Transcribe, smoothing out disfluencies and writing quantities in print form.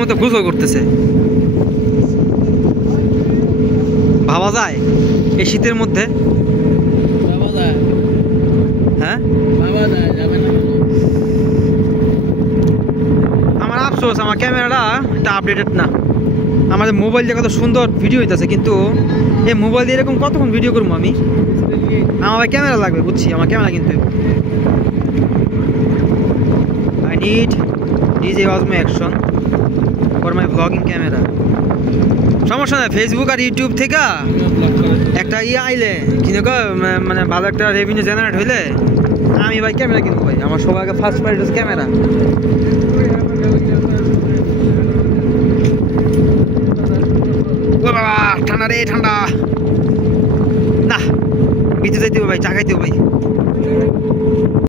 রীতিমতো গোসল করতেছে। ভাবা যায় এই শীতের মধ্যে? হ্যাঁ, আমার আফসোস আমার ক্যামেরাটা আপডেটেড না। আমাদের মোবাইল দিয়ে কত সুন্দর ভিডিও হইতেছে, কিন্তু এই মোবাইল দিয়ে এরকম কতক্ষণ ভিডিও করবো আমি? আমার ক্যামেরা লাগবে, বুঝছি, আমার ক্যামেরা কিনতে হবে। I need DJ Osmo Action for my vlogging camera. সমস্যা নাই, ফেসবুক আর ইউটিউব থেকে একটা আইলে কিন্তু মানে ভালো একটা রেভিনিউ জেনারেট হইলে আমি ভাই ক্যামেরা কিনবো ভাই। আমার সবার আগে ফার্স্ট প্রায়োরিটি ক্যামেরা। ও বাবা, ঠান্ডা রে ঠান্ডা। না, ভিতরে যাইতে হবে ভাই, চা খাইতে হবে ভাই।